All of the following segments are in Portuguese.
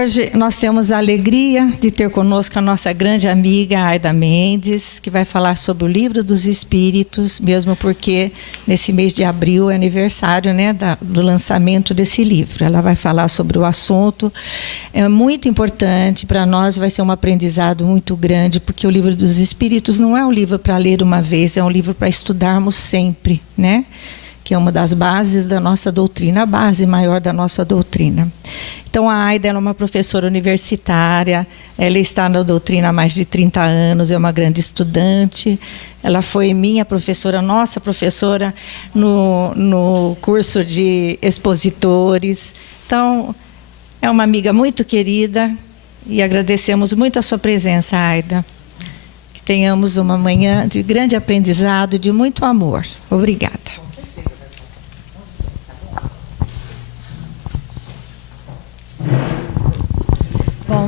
Hoje nós temos a alegria de ter conosco a nossa grande amiga Aida Mendes, que vai falar sobre o Livro dos Espíritos, mesmo porque nesse mês de abril é aniversário, né, do lançamento desse livro. Ela vai falar sobre o assunto. É muito importante para nós, vai ser um aprendizado muito grande, porque o Livro dos Espíritos não é um livro para ler uma vez, é um livro para estudarmos sempre, né? Que é uma das bases da nossa doutrina, a base maior da nossa doutrina. Então, a Aida é uma professora universitária, ela está na doutrina há mais de 30 anos, é uma grande estudante. Ela foi minha professora, nossa professora, no curso de expositores. Então, é uma amiga muito querida e agradecemos muito a sua presença, Aida. Que tenhamos uma manhã de grande aprendizado, de muito amor. Obrigada.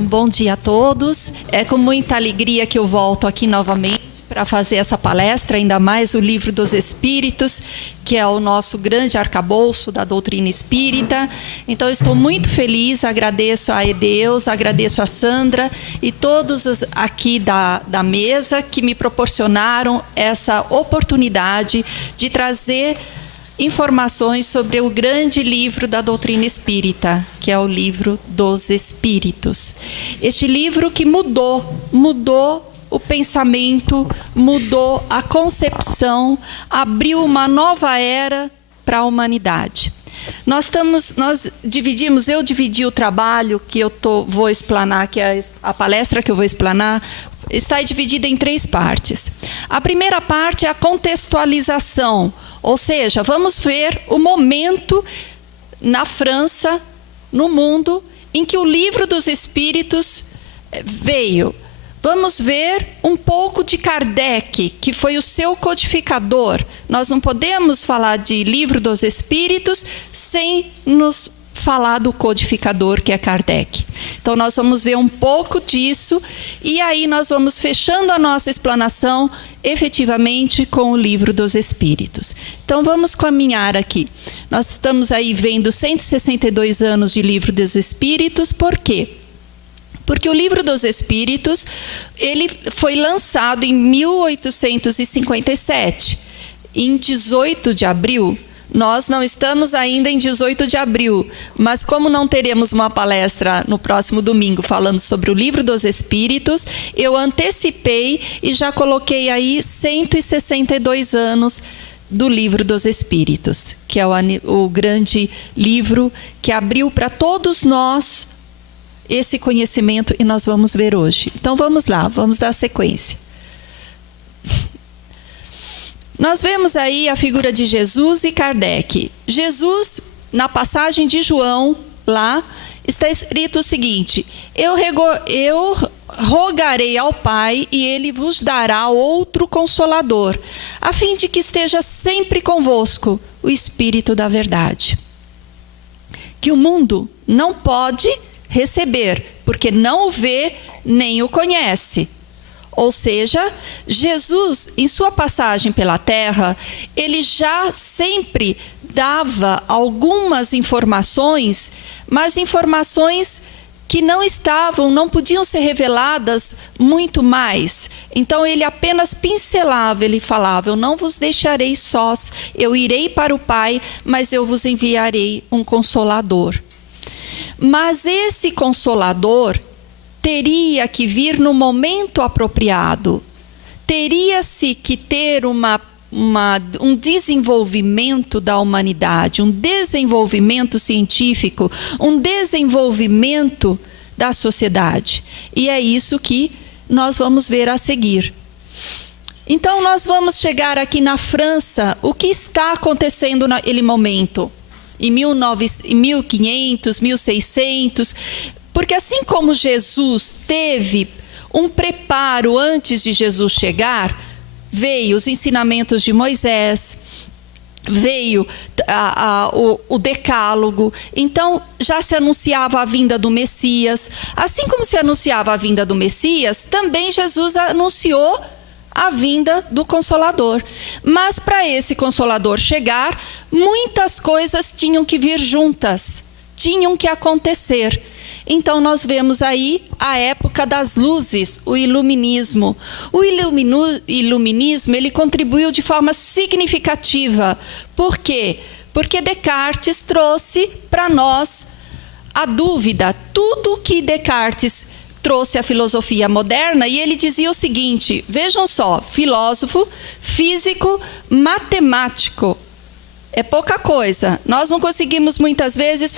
Bom dia a todos. É com muita alegria que eu volto aqui novamente para fazer essa palestra, ainda mais o Livro dos Espíritos, que é o nosso grande arcabouço da doutrina espírita. Então, eu estou muito feliz, agradeço a Deus, agradeço a Sandra e todos aqui da mesa que me proporcionaram essa oportunidade de trazer informações sobre o grande livro da doutrina espírita, que é o Livro dos Espíritos. Este livro que mudou o pensamento, mudou a concepção, abriu uma nova era para a humanidade. Eu dividi o trabalho que vou explanar, que é a palestra que eu vou explanar, está dividida em 3 partes. A primeira parte é a contextualização, ou seja, vamos ver o momento na França, no mundo, em que o Livro dos Espíritos veio. Vamos ver um pouco de Kardec, que foi o seu codificador. Nós não podemos falar de Livro dos Espíritos sem nos falar do codificador, que é Kardec. Então, nós vamos ver um pouco disso e aí nós vamos fechando a nossa explanação efetivamente com o Livro dos Espíritos. Então, vamos caminhar aqui. Nós estamos aí vendo 162 anos de Livro dos Espíritos. Por quê? Porque o Livro dos Espíritos, ele foi lançado em 1857, em 18 de abril. Nós não estamos ainda em 18 de abril, mas como não teremos uma palestra no próximo domingo falando sobre o Livro dos Espíritos, eu antecipei e já coloquei aí 162 anos do Livro dos Espíritos, que é o grande livro que abriu para todos nós esse conhecimento e nós vamos ver hoje. Então vamos lá, vamos dar sequência. Nós vemos aí a figura de Jesus e Kardec. Jesus, na passagem de João, lá, está escrito o seguinte: eu rogarei ao Pai e Ele vos dará outro Consolador, a fim de que esteja sempre convosco o Espírito da Verdade, que o mundo não pode receber, porque não o vê nem o conhece. Ou seja, Jesus, em sua passagem pela Terra, ele já sempre dava algumas informações, mas informações que não podiam ser reveladas muito mais. Então, ele apenas pincelava, ele falava: eu não vos deixarei sós, eu irei para o Pai, mas eu vos enviarei um Consolador. Mas esse Consolador teria que vir no momento apropriado, teria-se que ter um desenvolvimento da humanidade, um desenvolvimento científico, um desenvolvimento da sociedade. E é isso que nós vamos ver a seguir. Então, nós vamos chegar aqui na França. O que está acontecendo naquele momento? Em 1500, 1600... Porque assim como Jesus teve um preparo antes de Jesus chegar, veio os ensinamentos de Moisés, veio o Decálogo, então já se anunciava a vinda do Messias. Assim como se anunciava a vinda do Messias, também Jesus anunciou a vinda do Consolador. Mas para esse Consolador chegar, muitas coisas tinham que vir juntas, tinham que acontecer. Então nós vemos aí a época das luzes, o iluminismo. O iluminismo, ele contribuiu de forma significativa. Por quê? Porque Descartes trouxe para nós a dúvida. Tudo que Descartes trouxe à filosofia moderna, e ele dizia o seguinte, vejam só, filósofo, físico, matemático. É pouca coisa. Nós não conseguimos muitas vezes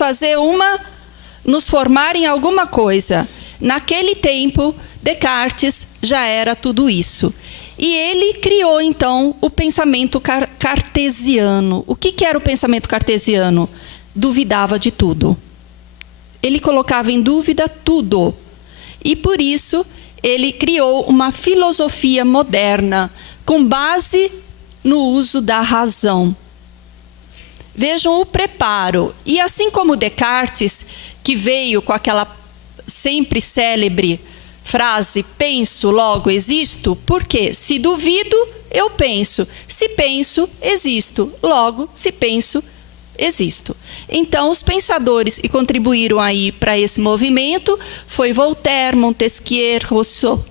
nos formar em alguma coisa. Naquele tempo, Descartes já era tudo isso. E ele criou, então, o pensamento cartesiano. O que era o pensamento cartesiano? Duvidava de tudo. Ele colocava em dúvida tudo. E, por isso, ele criou uma filosofia moderna, com base no uso da razão. Vejam o preparo. E assim como Descartes, que veio com aquela sempre célebre frase, penso, logo existo, porque se duvido, eu penso. Se penso, existo. Logo, se penso, existo. Então, os pensadores que contribuíram aí para esse movimento foi Voltaire, Montesquieu, Rousseau,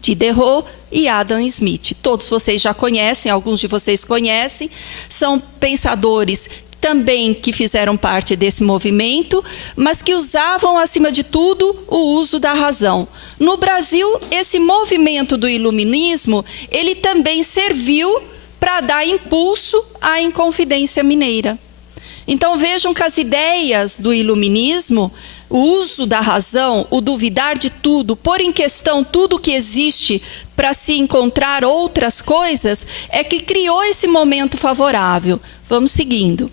Diderot e Adam Smith. Todos vocês já conhecem, alguns de vocês conhecem, são pensadores também que fizeram parte desse movimento, mas que usavam, acima de tudo, o uso da razão. No Brasil, esse movimento do iluminismo, ele também serviu para dar impulso à Inconfidência Mineira. Então, vejam que as ideias do iluminismo, o uso da razão, o duvidar de tudo, pôr em questão tudo que existe para se encontrar outras coisas, é que criou esse momento favorável. Vamos seguindo.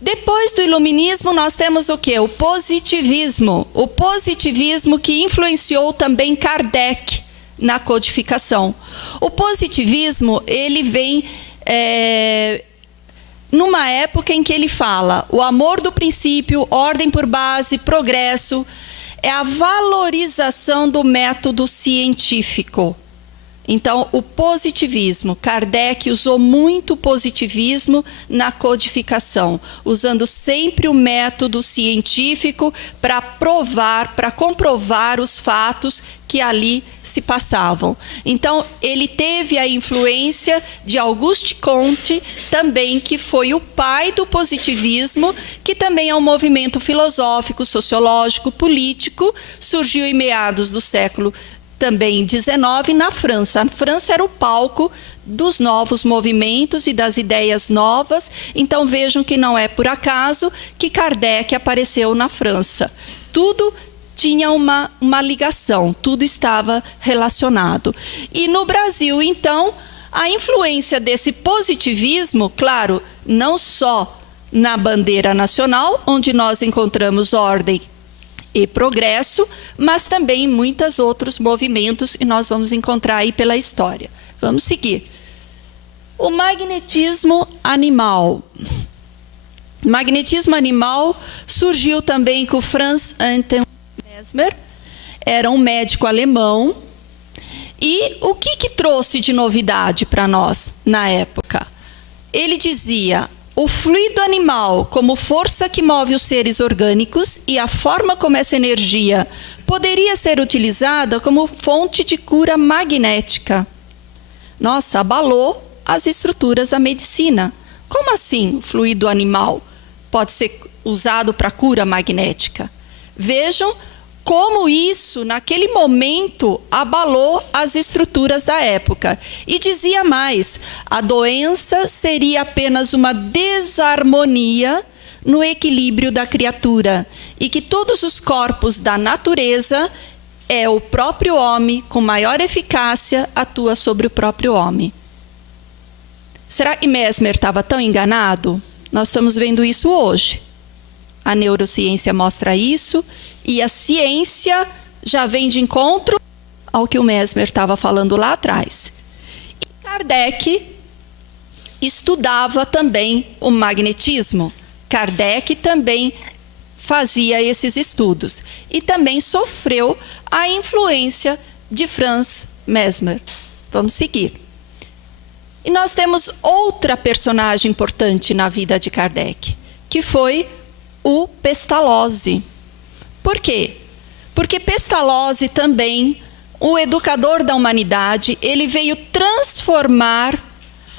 Depois do iluminismo, nós temos o quê? O positivismo. O positivismo que influenciou também Kardec na codificação. O positivismo, ele vem numa época em que ele fala o amor do princípio, ordem por base, progresso, é a valorização do método científico. Então, o positivismo, Kardec usou muito o positivismo na codificação, usando sempre o método científico para provar, para comprovar os fatos que ali se passavam. Então, ele teve a influência de Auguste Comte, também, que foi o pai do positivismo, que também é um movimento filosófico, sociológico, político, surgiu em meados do século também 19 na França. A França era o palco dos novos movimentos e das ideias novas. Então vejam que não é por acaso que Kardec apareceu na França. Tudo tinha uma ligação, tudo estava relacionado. E no Brasil, então, a influência desse positivismo, claro, não só na bandeira nacional, onde nós encontramos ordem e progresso, mas também em muitos outros movimentos, e nós vamos encontrar aí pela história. Vamos seguir. O magnetismo animal. O magnetismo animal surgiu também com Franz Anton Mesmer, era um médico alemão, e o que trouxe de novidade para nós na época? Ele dizia: o fluido animal, como força que move os seres orgânicos, e a forma como essa energia poderia ser utilizada como fonte de cura magnética. Nossa, abalou as estruturas da medicina. Como assim o fluido animal pode ser usado para cura magnética? Vejam como isso, naquele momento, abalou as estruturas da época. E dizia mais: a doença seria apenas uma desarmonia no equilíbrio da criatura, e que todos os corpos da natureza, é o próprio homem, com maior eficácia, atua sobre o próprio homem. Será que Mesmer estava tão enganado? Nós estamos vendo isso hoje. A neurociência mostra isso, e a ciência já vem de encontro ao que o Mesmer estava falando lá atrás. E Kardec estudava também o magnetismo. Kardec também fazia esses estudos. E também sofreu a influência de Franz Mesmer. Vamos seguir. E nós temos outra personagem importante na vida de Kardec, que foi o Pestalozzi. Por quê? Porque Pestalozzi também, o educador da humanidade, ele veio transformar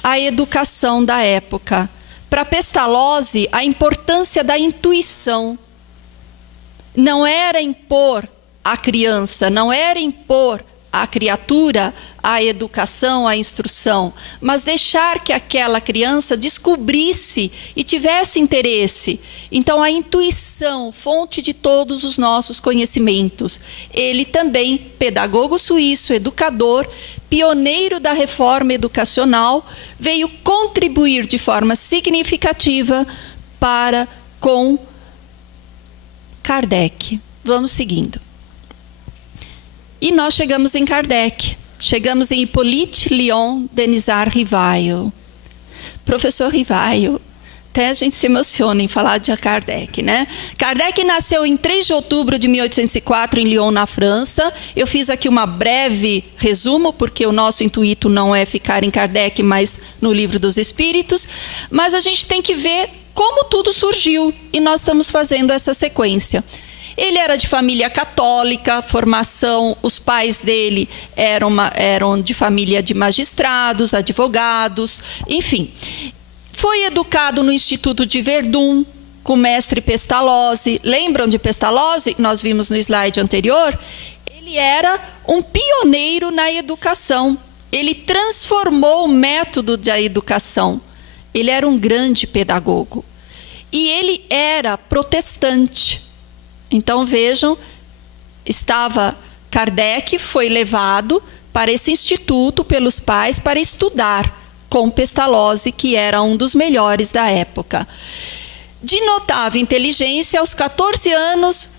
a educação da época. Para Pestalozzi, a importância da intuição não era impor à criança, não era impor à criatura a educação, a instrução, mas deixar que aquela criança descobrisse e tivesse interesse. Então, a intuição, fonte de todos os nossos conhecimentos. Ele também, pedagogo suíço, educador, pioneiro da reforma educacional, veio contribuir de forma significativa para com Kardec. Vamos seguindo. E nós chegamos em Kardec. Chegamos em Hippolyte Léon Denisard Rivail. Professor Rivail, até a gente se emociona em falar de Kardec, né? Kardec nasceu em 3 de outubro de 1804 em Lyon, na França. Eu fiz aqui uma breve resumo, porque o nosso intuito não é ficar em Kardec, mas no Livro dos Espíritos. Mas a gente tem que ver como tudo surgiu, e nós estamos fazendo essa sequência. Ele era de família católica, formação, os pais dele eram de família de magistrados, advogados, enfim. Foi educado no Instituto de Verdun, com o mestre Pestalozzi. Lembram de Pestalozzi? Nós vimos no slide anterior. Ele era um pioneiro na educação. Ele transformou o método da educação. Ele era um grande pedagogo. E ele era protestante. Então, vejam, Kardec foi levado para esse instituto pelos pais para estudar com Pestalozzi, que era um dos melhores da época. De notável inteligência, aos 14 anos,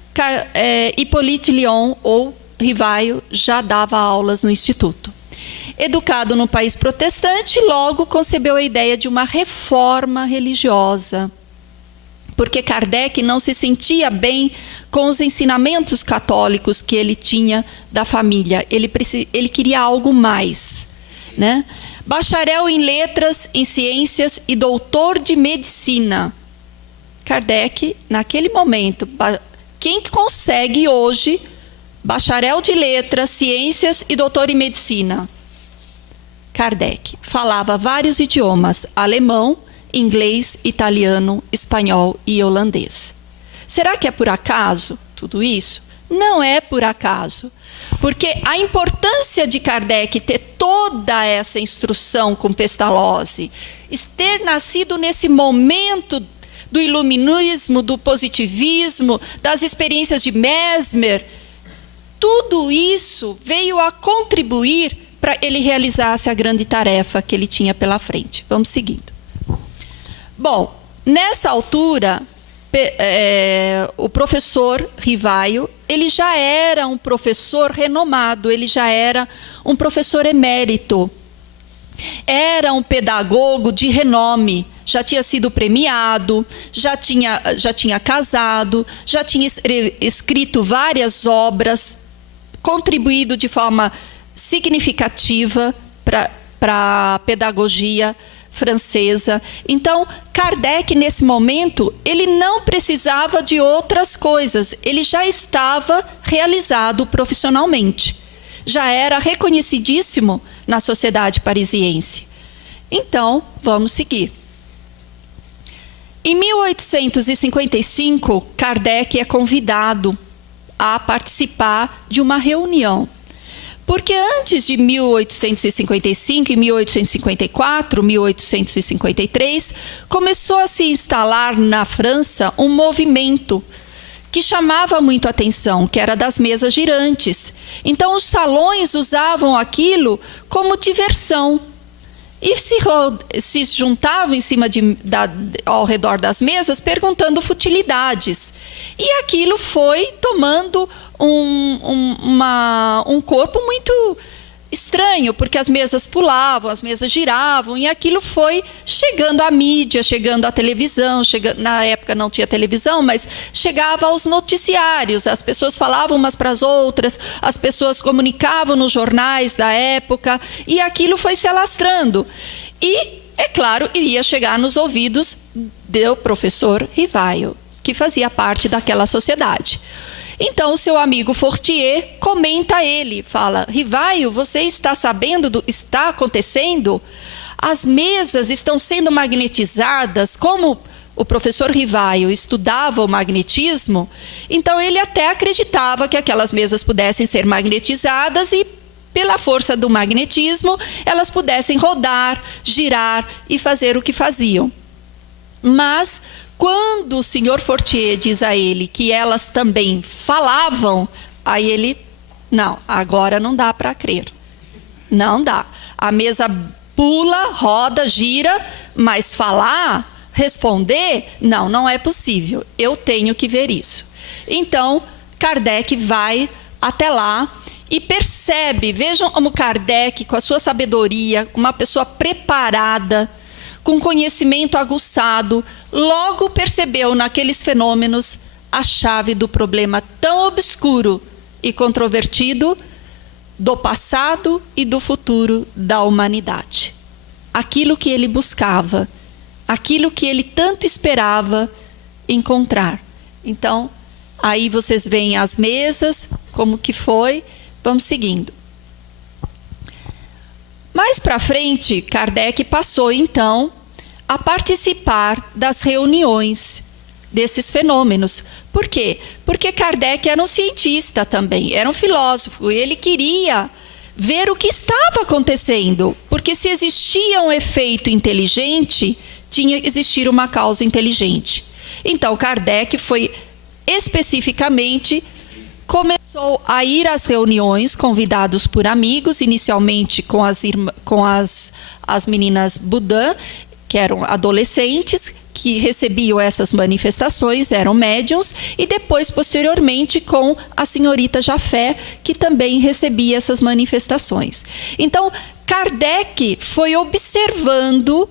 Hippolyte Léon, ou Rivail, já dava aulas no instituto. Educado no país protestante, logo concebeu a ideia de uma reforma religiosa, porque Kardec não se sentia bem com os ensinamentos católicos que ele tinha da família. Ele queria algo mais, né? Bacharel em letras, em ciências e doutor de medicina. Kardec, naquele momento, quem consegue hoje bacharel de letras, ciências e doutor em medicina? Kardec. Falava vários idiomas: alemão, inglês, italiano, espanhol e holandês. Será que é por acaso tudo isso? Não é por acaso. Porque a importância de Kardec ter toda essa instrução com Pestalozzi, ter nascido nesse momento do iluminismo, do positivismo, das experiências de Mesmer, tudo isso veio a contribuir para ele realizasse a grande tarefa que ele tinha pela frente. Vamos seguindo. Bom, nessa altura, o professor Rivail, ele já era um professor renomado, ele já era um professor emérito. Era um pedagogo de renome, já tinha sido premiado, já tinha casado, já tinha escrito várias obras, contribuído de forma significativa para a pedagogia francesa. Então, Kardec, nesse momento, ele não precisava de outras coisas. Ele já estava realizado profissionalmente. Já era reconhecidíssimo na sociedade parisiense. Então, vamos seguir. Em 1855, Kardec é convidado a participar de uma reunião. Porque antes de 1855 e 1854, 1853, começou a se instalar na França um movimento que chamava muito a atenção, que era das mesas girantes. Então, os salões usavam aquilo como diversão. E se juntavam em cima ao redor das mesas, perguntando futilidades. E aquilo foi tomando um corpo muito estranho, porque as mesas pulavam, as mesas giravam, e aquilo foi chegando à mídia, chegando à televisão. Na época não tinha televisão, mas chegava aos noticiários. As pessoas falavam umas para as outras, as pessoas comunicavam nos jornais da época, e aquilo foi se alastrando. E, é claro, iria chegar nos ouvidos do professor Rivail, que fazia parte daquela sociedade. Então o seu amigo Fortier comenta a ele, fala: Rivaio, você está sabendo do que está acontecendo? As mesas estão sendo magnetizadas. Como o professor Rivaio estudava o magnetismo, então ele até acreditava que aquelas mesas pudessem ser magnetizadas e, pela força do magnetismo, elas pudessem rodar, girar e fazer o que faziam. Mas, quando o senhor Fortier diz a ele que elas também falavam, aí ele: não, agora não dá para crer. Não dá. A mesa pula, roda, gira, mas falar, responder, não é possível. Eu tenho que ver isso. Então, Kardec vai até lá e percebe, vejam como Kardec, com a sua sabedoria, uma pessoa preparada, com conhecimento aguçado, logo percebeu naqueles fenômenos a chave do problema tão obscuro e controvertido do passado e do futuro da humanidade. Aquilo que ele buscava, aquilo que ele tanto esperava encontrar. Então, aí vocês veem as mesas, como que foi, vamos seguindo. Mais para frente, Kardec passou então a participar das reuniões desses fenômenos. Por quê? Porque Kardec era um cientista também, era um filósofo, e ele queria ver o que estava acontecendo, porque se existia um efeito inteligente, tinha que existir uma causa inteligente. Então Kardec foi especificamente, começou a ir às reuniões, convidados por amigos, inicialmente com as meninas Boudin, que eram adolescentes, que recebiam essas manifestações, eram médiuns, e depois, posteriormente, com a senhorita Jafé, que também recebia essas manifestações. Então, Kardec foi observando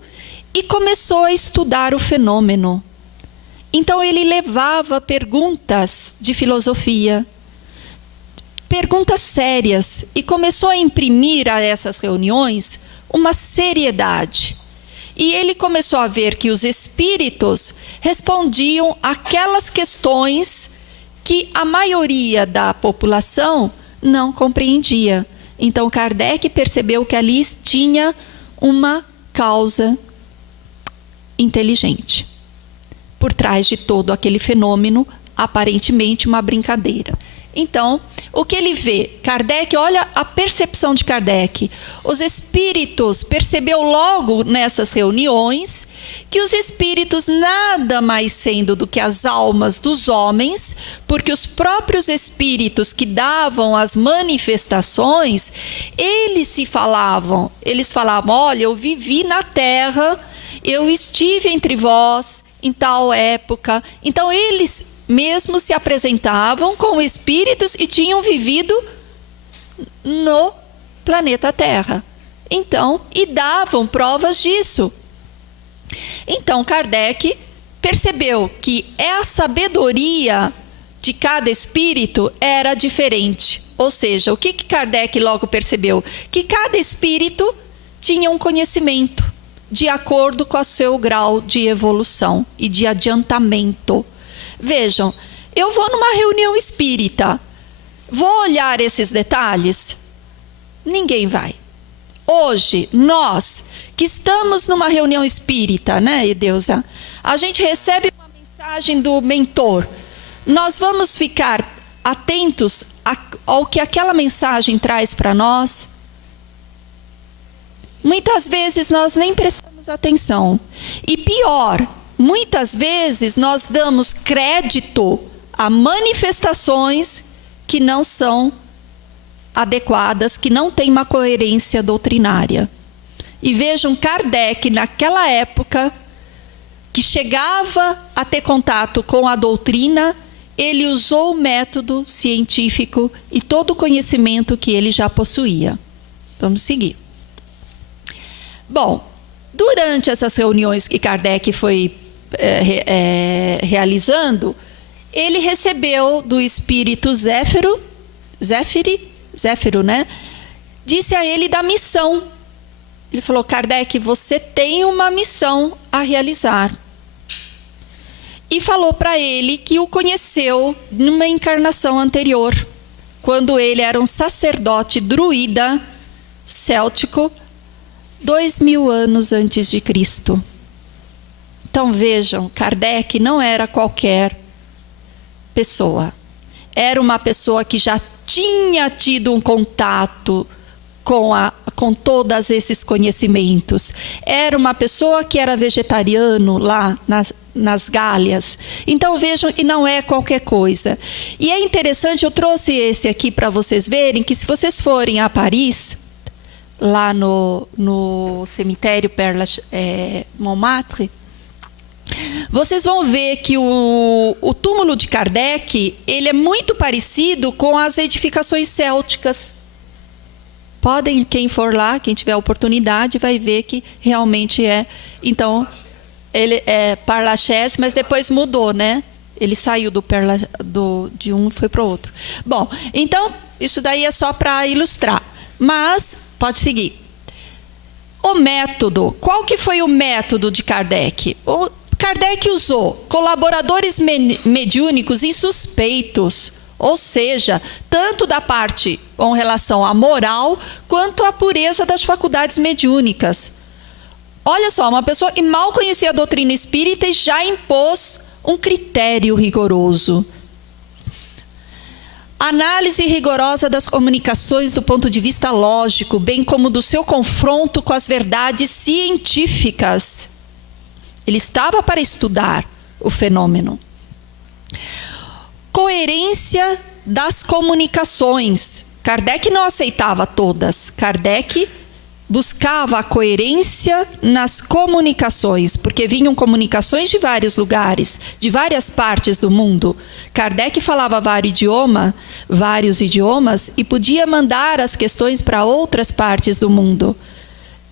e começou a estudar o fenômeno. Então, ele levava perguntas de filosofia, perguntas sérias, e começou a imprimir a essas reuniões uma seriedade. E ele começou a ver que os espíritos respondiam aquelas questões que a maioria da população não compreendia. Então Kardec percebeu que ali tinha uma causa inteligente por trás de todo aquele fenômeno, aparentemente uma brincadeira. Então, o que ele vê? Kardec, olha a percepção de Kardec. Os espíritos, percebeu logo nessas reuniões, que os espíritos nada mais sendo do que as almas dos homens, porque os próprios espíritos que davam as manifestações, eles falavam, olha, eu vivi na Terra, eu estive entre vós em tal época. Então, eles mesmo se apresentavam como espíritos e tinham vivido no planeta Terra. Então, e davam provas disso. Então, Kardec percebeu que a sabedoria de cada espírito era diferente. Ou seja, o que Kardec logo percebeu? Que cada espírito tinha um conhecimento de acordo com o seu grau de evolução e de adiantamento. Vejam, eu vou numa reunião espírita, vou olhar esses detalhes? Ninguém vai. Hoje, nós que estamos numa reunião espírita, né, Edeusa? A gente recebe uma mensagem do mentor. Nós vamos ficar atentos ao que aquela mensagem traz para nós? Muitas vezes nós nem prestamos atenção. E pior, muitas vezes nós damos crédito a manifestações que não são adequadas, que não têm uma coerência doutrinária. E vejam, Kardec, naquela época, que chegava a ter contato com a doutrina, ele usou o método científico e todo o conhecimento que ele já possuía. Vamos seguir. Bom, durante essas reuniões que Kardec foi realizando, ele recebeu do espírito Zéfiro, né? Disse a ele da missão. Ele falou: Kardec, você tem uma missão a realizar. e falou para ele que o conheceu numa encarnação anterior, quando ele era um sacerdote druida céltico, 2000 anos antes de Cristo. Então vejam, Kardec não era qualquer pessoa. Era uma pessoa que já tinha tido um contato com todos esses conhecimentos. Era uma pessoa que era vegetariano lá nas Gálias. Então vejam, e não é qualquer coisa. E é interessante, eu trouxe esse aqui para vocês verem, que se vocês forem a Paris, lá no cemitério Montmartre, vocês vão ver que o túmulo de Kardec, ele é muito parecido com as edificações célticas. Podem, quem for lá, quem tiver oportunidade, vai ver que realmente é. Então, ele é Père Lachaise, mas depois mudou, né? Ele saiu de um e foi para o outro. Bom, então, isso daí é só para ilustrar. Mas, pode seguir. O método. Qual que foi o método de Kardec? Kardec usou colaboradores mediúnicos insuspeitos, ou seja, tanto da parte com relação à moral, quanto à pureza das faculdades mediúnicas. Olha só, uma pessoa que mal conhecia a doutrina espírita e já impôs um critério rigoroso. Análise rigorosa das comunicações do ponto de vista lógico, bem como do seu confronto com as verdades científicas. Ele estava para estudar o fenômeno. Coerência das comunicações. Kardec não aceitava todas. Kardec buscava a coerência nas comunicações, porque vinham comunicações de vários lugares, de várias partes do mundo. Kardec falava vários idiomas e podia mandar as questões para outras partes do mundo.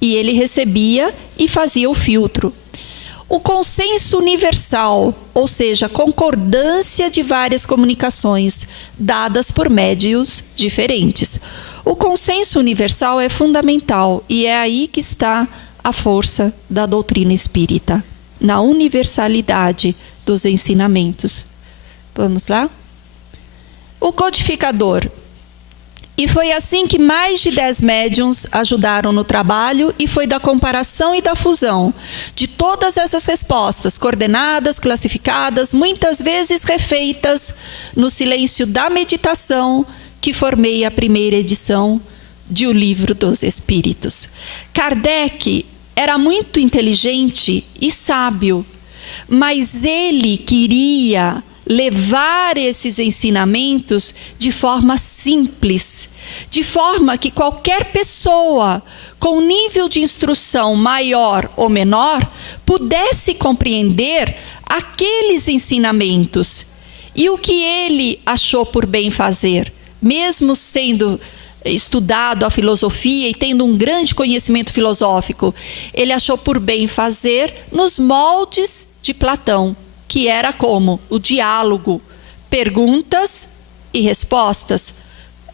E ele recebia e fazia o filtro. O consenso universal, ou seja, concordância de várias comunicações dadas por médiuns diferentes. O consenso universal é fundamental e é aí que está a força da doutrina espírita, na universalidade dos ensinamentos. Vamos lá? O codificador. E foi assim que mais de 10 médiuns ajudaram no trabalho e foi da comparação e da fusão de todas essas respostas, coordenadas, classificadas, muitas vezes refeitas no silêncio da meditação, que formei a primeira edição de O Livro dos Espíritos. Kardec era muito inteligente e sábio, mas ele queria levar esses ensinamentos de forma simples, de forma que qualquer pessoa com nível de instrução maior ou menor pudesse compreender aqueles ensinamentos e o que ele achou por bem fazer, mesmo sendo estudado a filosofia e tendo um grande conhecimento filosófico, ele achou por bem fazer nos moldes de Platão, que era como o diálogo, perguntas e respostas.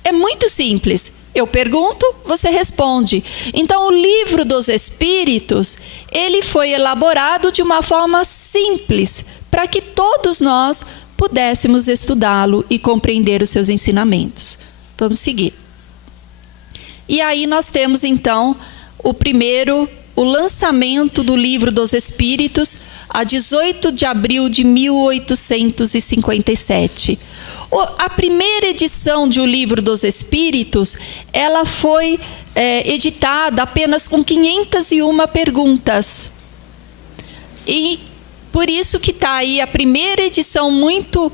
É muito simples. Eu pergunto, você responde. Então, o Livro dos Espíritos, ele foi elaborado de uma forma simples, para que todos nós pudéssemos estudá-lo e compreender os seus ensinamentos. Vamos seguir. E aí nós temos, então, o lançamento do Livro dos Espíritos, a 18 de abril de 1857. A primeira edição de O Livro dos Espíritos, ela foi editada apenas com 501 perguntas. E por isso que está aí a primeira edição muito...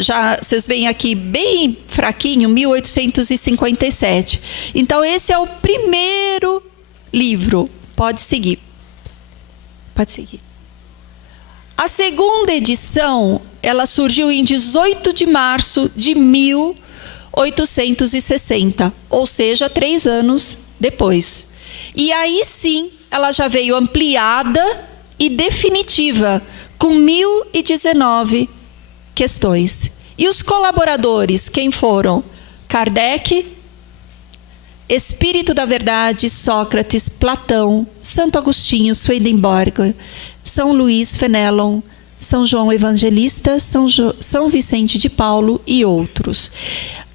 já vocês veem aqui bem fraquinho, 1857. Então, esse é o primeiro livro. Pode seguir. Pode seguir. A segunda edição, ela surgiu em 18 de março de 1860, ou seja, 3 anos depois. E aí sim, ela já veio ampliada e definitiva, com 1019 questões. E os colaboradores, quem foram? Kardec, Espírito da Verdade, Sócrates, Platão, Santo Agostinho, Swedenborg, São Luís, Fenelon, São João Evangelista, São Vicente de Paulo e outros.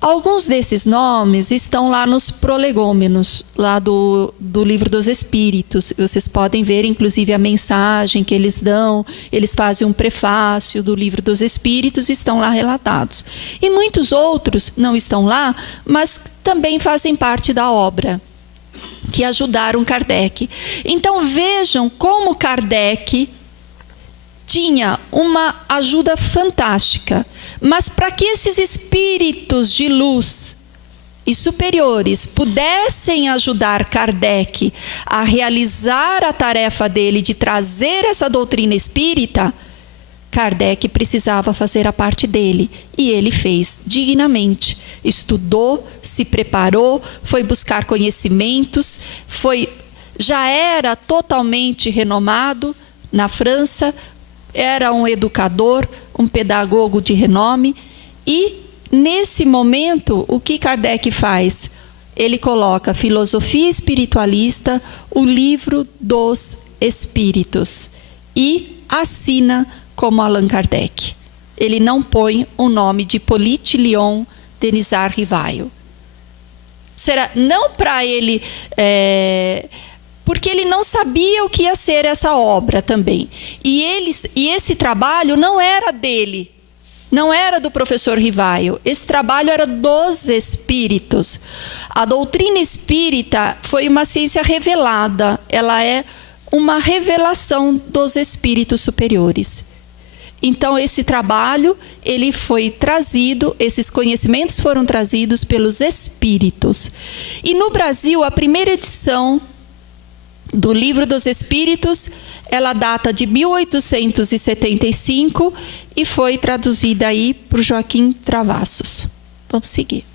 Alguns desses nomes estão lá nos prolegômenos, lá do Livro dos Espíritos. Vocês podem ver, inclusive, a mensagem que eles dão. Eles fazem um prefácio do Livro dos Espíritos e estão lá relatados. E muitos outros não estão lá, mas também fazem parte da obra, que ajudaram Kardec. Então, vejam como Kardec tinha uma ajuda fantástica. Mas para que esses espíritos de luz e superiores pudessem ajudar Kardec a realizar a tarefa dele de trazer essa doutrina espírita, Kardec precisava fazer a parte dele. E ele fez dignamente. Estudou, se preparou, foi buscar conhecimentos, já era totalmente renomado na França, era um educador, um pedagogo de renome. E, nesse momento, o que Kardec faz? Ele coloca Filosofia Espiritualista, o Livro dos Espíritos, e assina como Allan Kardec. Ele não põe o nome de Hippolyte Léon Denisard Rivaio. Será não para ele... porque ele não sabia o que ia ser essa obra também. E esse trabalho não era dele, não era do professor Rivaio. Esse trabalho era dos espíritos. A doutrina espírita foi uma ciência revelada, ela é uma revelação dos espíritos superiores. Então, esse trabalho, ele foi trazido, esses conhecimentos foram trazidos pelos espíritos. E no Brasil, a primeira edição do Livro dos Espíritos, ela data de 1875 e foi traduzida aí por Joaquim Travassos. Vamos seguir.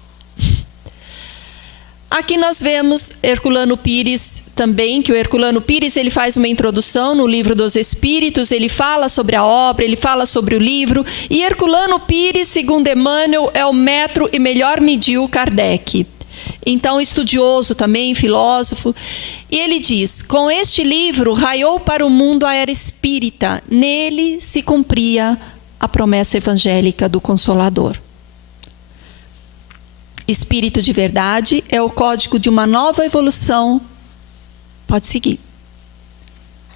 Aqui nós vemos Herculano Pires também, que o Herculano Pires ele faz uma introdução no Livro dos Espíritos, ele fala sobre a obra, ele fala sobre o livro, e Herculano Pires, segundo Emmanuel, é o metro e melhor mediu Kardec. Então, estudioso também, filósofo. E ele diz, com este livro raiou para o mundo a era espírita. Nele se cumpria a promessa evangélica do Consolador. Espírito de verdade é o código de uma nova evolução. Pode seguir.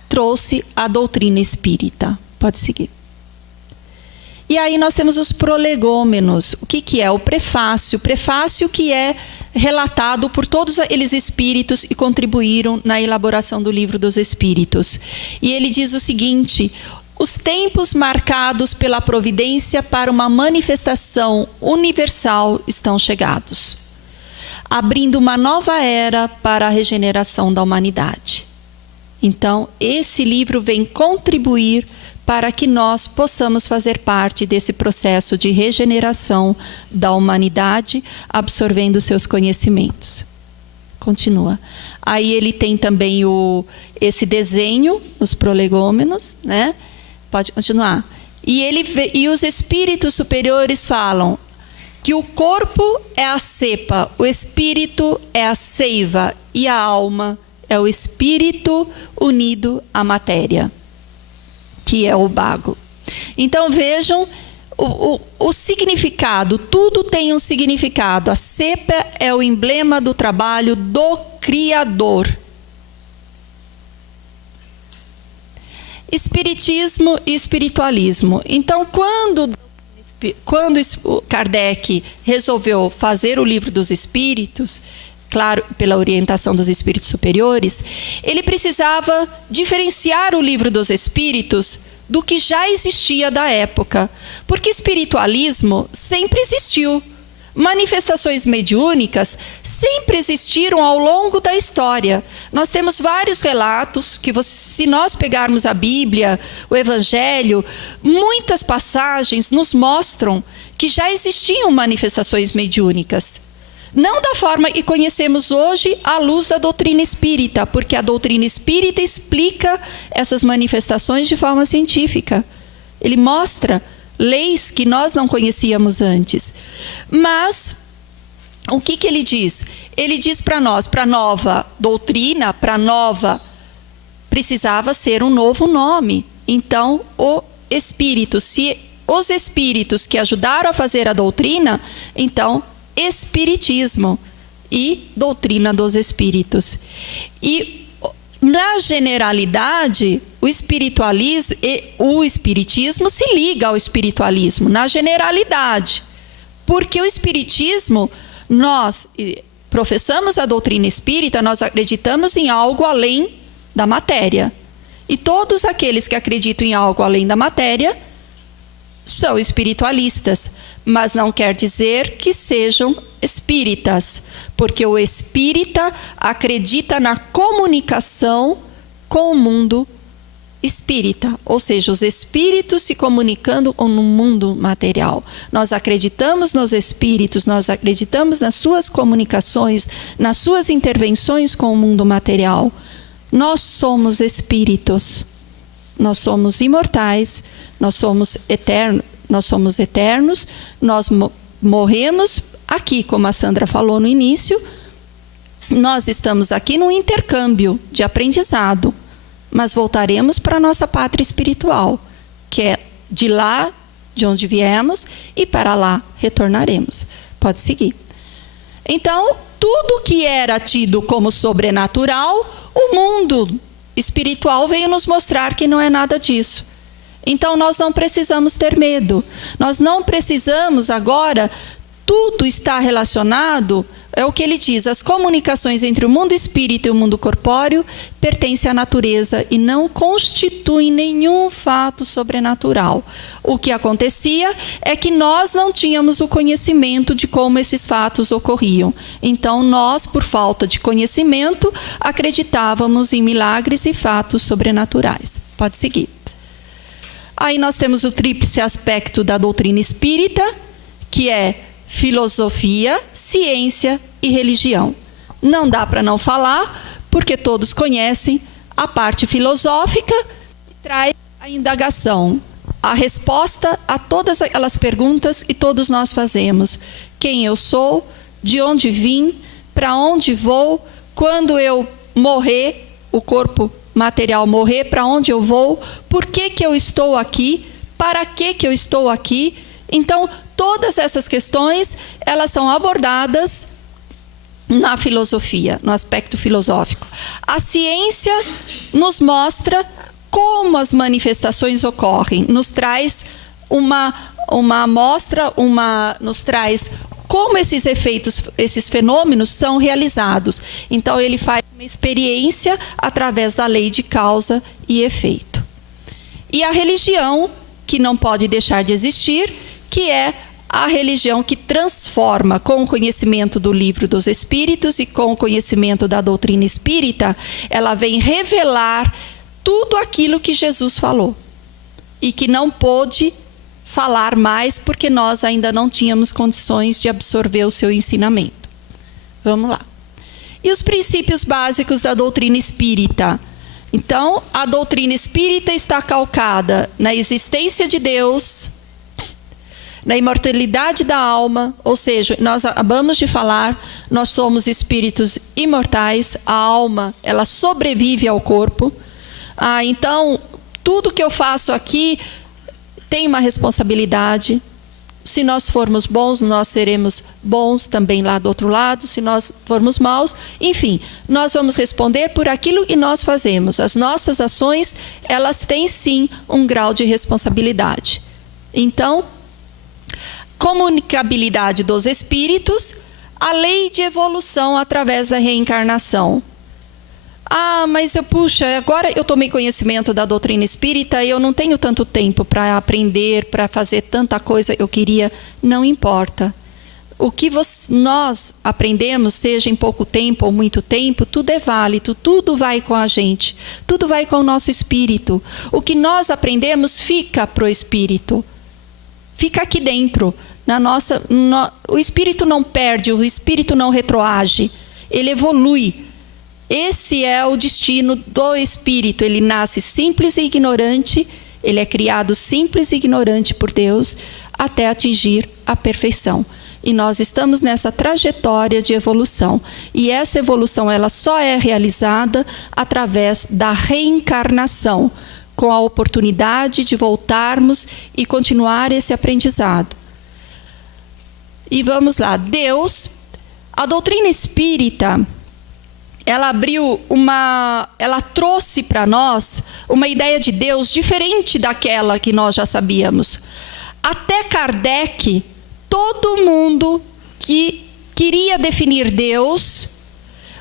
Trouxe a doutrina espírita. Pode seguir. E aí nós temos os prolegômenos. O que é? O prefácio. O prefácio que é relatado por todos eles espíritos e contribuíram na elaboração do Livro dos Espíritos. E ele diz o seguinte: os tempos marcados pela providência para uma manifestação universal estão chegados, abrindo uma nova era para a regeneração da humanidade. Então, esse livro vem contribuir para que nós possamos fazer parte desse processo de regeneração da humanidade, absorvendo seus conhecimentos. Continua. Aí ele tem também esse desenho, os prolegômenos, né? Pode continuar. E os espíritos superiores falam que o corpo é a cepa, o espírito é a seiva e a alma é o espírito unido à matéria, que é o bago. Então vejam o significado, tudo tem um significado. A cepa é o emblema do trabalho do Criador. Espiritismo e espiritualismo. Então, quando Kardec resolveu fazer o Livro dos Espíritos, claro, pela orientação dos espíritos superiores, ele precisava diferenciar o Livro dos Espíritos do que já existia da época, porque espiritualismo sempre existiu. Manifestações mediúnicas sempre existiram ao longo da história. Nós temos vários relatos que, se nós pegarmos a Bíblia, o Evangelho, muitas passagens nos mostram que já existiam manifestações mediúnicas. Não da forma que conhecemos hoje à luz da doutrina espírita, porque a doutrina espírita explica essas manifestações de forma científica. Ele mostra leis que nós não conhecíamos antes. Mas, o que ele diz? Ele diz para nós, para a nova doutrina, para a nova, precisava ser um novo nome. Então, o espíritos. Se os espíritos que ajudaram a fazer a doutrina, então espiritismo e doutrina dos espíritos. E na generalidade, o espiritismo se liga ao espiritualismo, na generalidade. Porque o espiritismo, nós professamos a doutrina espírita, nós acreditamos em algo além da matéria. E todos aqueles que acreditam em algo além da matéria são espiritualistas, mas não quer dizer que sejam espíritas, porque o espírita acredita na comunicação com o mundo espírita, ou seja, os espíritos se comunicando com o mundo material. Nós acreditamos nos espíritos, nós acreditamos nas suas comunicações, nas suas intervenções com o mundo material. Nós somos espíritos, nós somos imortais, nós somos eternos, nós morremos aqui, como a Sandra falou no início, nós estamos aqui num intercâmbio de aprendizado, mas voltaremos para a nossa pátria espiritual, que é de lá de onde viemos e para lá retornaremos. Pode seguir. Então, tudo que era tido como sobrenatural, o mundo espiritual veio nos mostrar que não é nada disso. Então, nós não precisamos ter medo. Nós não precisamos agora, tudo está relacionado, é o que ele diz, as comunicações entre o mundo espírita e o mundo corpóreo pertencem à natureza e não constituem nenhum fato sobrenatural. O que acontecia é que nós não tínhamos o conhecimento de como esses fatos ocorriam. Então, nós, por falta de conhecimento, acreditávamos em milagres e fatos sobrenaturais. Pode seguir. Aí nós temos o tríplice aspecto da doutrina espírita, que é filosofia, ciência e religião. Não dá para não falar, porque todos conhecem a parte filosófica, que traz a indagação, a resposta a todas aquelas perguntas que todos nós fazemos. Quem eu sou, de onde vim, para onde vou, quando eu morrer, o corpo material morrer, para onde eu vou, por que eu estou aqui, para que eu estou aqui. Então, todas essas questões, elas são abordadas na filosofia, no aspecto filosófico. A ciência nos mostra como as manifestações ocorrem, nos traz uma amostra, nos traz como esses efeitos, esses fenômenos são realizados. Então, ele faz uma experiência através da lei de causa e efeito. E a religião, que não pode deixar de existir, que é a religião que transforma, com o conhecimento do livro dos Espíritos e com o conhecimento da doutrina espírita, ela vem revelar tudo aquilo que Jesus falou e que não pôde falar mais porque nós ainda não tínhamos condições de absorver o seu ensinamento. Vamos lá. E os princípios básicos da doutrina espírita? Então, a doutrina espírita está calcada na existência de Deus, na imortalidade da alma, ou seja, nós acabamos de falar, nós somos espíritos imortais, a alma, ela sobrevive ao corpo. Então, tudo que eu faço aqui tem uma responsabilidade. Se nós formos bons, nós seremos bons também lá do outro lado. Se nós formos maus, enfim, nós vamos responder por aquilo que nós fazemos. As nossas ações, elas têm sim um grau de responsabilidade. Então, comunicabilidade dos espíritos, a lei de evolução através da reencarnação. Mas agora eu tomei conhecimento da doutrina espírita e eu não tenho tanto tempo para aprender, para fazer tanta coisa que eu queria. Não importa. O que nós aprendemos, seja em pouco tempo ou muito tempo, tudo é válido, tudo vai com a gente, tudo vai com o nosso espírito. O que nós aprendemos fica para o espírito, fica aqui dentro. O espírito não perde, o espírito não retroage, ele evolui. Esse é o destino do espírito. Ele nasce simples e ignorante, ele é criado simples e ignorante por Deus, até atingir a perfeição. E nós estamos nessa trajetória de evolução. E essa evolução, ela só é realizada através da reencarnação. com a oportunidade de voltarmos e continuar esse aprendizado. E vamos lá. A doutrina espírita, ela trouxe para nós uma ideia de Deus diferente daquela que nós já sabíamos. Até Kardec, todo mundo que queria definir Deus,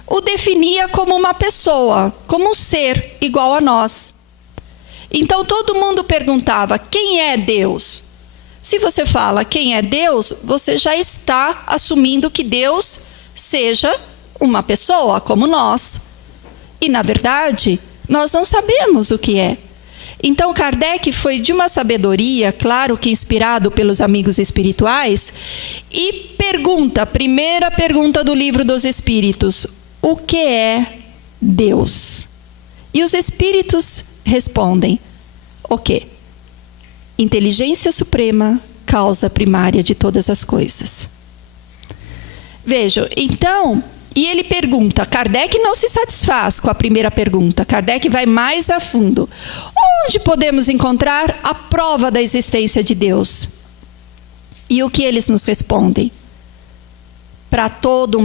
o definia como uma pessoa, como um ser igual a nós. Então todo mundo perguntava: quem é Deus? Se você fala quem é Deus, você já está assumindo que Deus seja uma pessoa como nós. E na verdade, nós não sabemos o que é. Então Kardec foi de uma sabedoria, claro que inspirado pelos amigos espirituais, e primeira pergunta do Livro dos Espíritos: o que é Deus? E os espíritos respondem: o quê? Inteligência suprema, causa primária de todas as coisas. Vejam, então, e ele pergunta, Kardec não se satisfaz com a primeira pergunta, Kardec vai mais a fundo. Onde podemos encontrar a prova da existência de Deus? E o que eles nos respondem? Para todo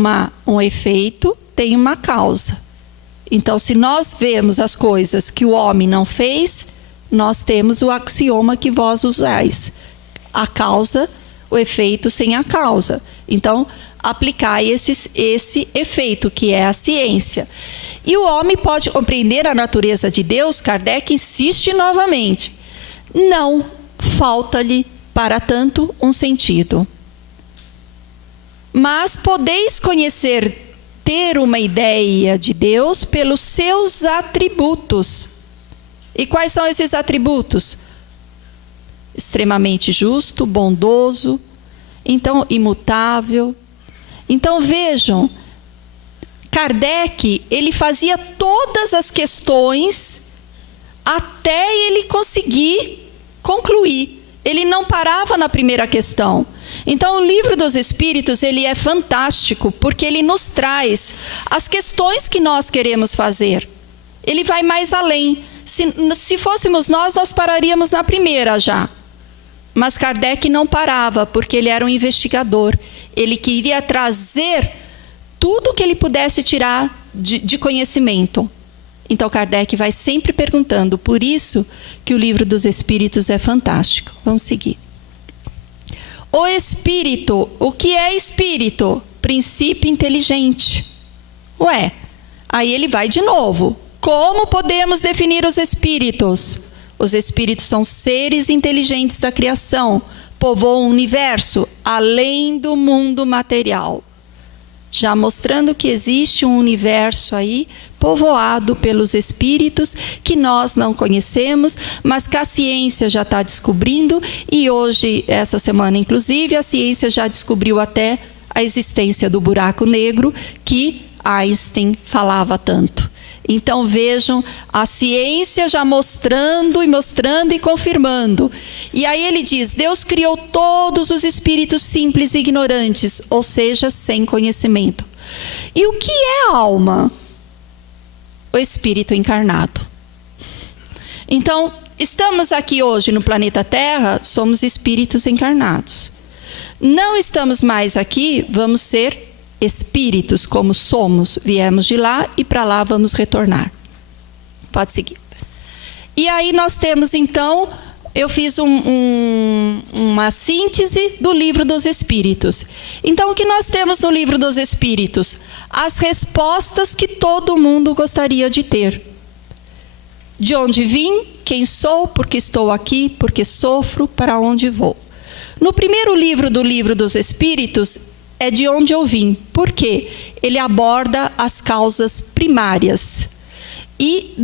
um efeito, tem uma causa. Então, se nós vemos as coisas que o homem não fez, nós temos o axioma que vós usais: a causa, o efeito sem a causa. Então, aplicai esse efeito, que é a ciência. E o homem pode compreender a natureza de Deus? Kardec insiste novamente: não, falta-lhe, para tanto, um sentido. Mas podeis ter uma ideia de Deus pelos seus atributos. E quais são esses atributos? Extremamente justo, bondoso, então imutável. Então vejam, Kardec, ele fazia todas as questões até ele conseguir concluir. Ele não parava na primeira questão. Então o Livro dos Espíritos, ele é fantástico, porque ele nos traz as questões que nós queremos fazer. Ele vai mais além. Se fôssemos nós pararíamos na primeira já. Mas Kardec não parava, porque ele era um investigador. Ele queria trazer tudo que ele pudesse tirar de conhecimento. Então Kardec vai sempre perguntando. Por isso que o Livro dos Espíritos é fantástico. Vamos seguir. O espírito. O que é espírito? Princípio inteligente. Ué, aí ele vai de novo. Como podemos definir os espíritos? Os espíritos são seres inteligentes da criação, povoam o universo além do mundo material. Já mostrando que existe um universo aí povoado pelos espíritos que nós não conhecemos, mas que a ciência já está descobrindo. E hoje, essa semana inclusive, a ciência já descobriu até a existência do buraco negro que Einstein falava tanto. Então vejam, a ciência já mostrando e confirmando. E aí ele diz: Deus criou todos os espíritos simples e ignorantes, ou seja, sem conhecimento. E o que é a alma? O espírito encarnado. Então, estamos aqui hoje no planeta Terra, somos espíritos encarnados. Não estamos mais aqui, vamos ser espíritos como somos, viemos de lá e para lá vamos retornar. Pode seguir. E aí nós temos então, eu fiz uma síntese do Livro dos Espíritos. Então o que nós temos no Livro dos Espíritos? As respostas que todo mundo gostaria de ter. De onde vim, quem sou, porque estou aqui, porque sofro, para onde vou. No primeiro livro do Livro dos Espíritos, é de onde eu vim. Por quê? Ele aborda as causas primárias. E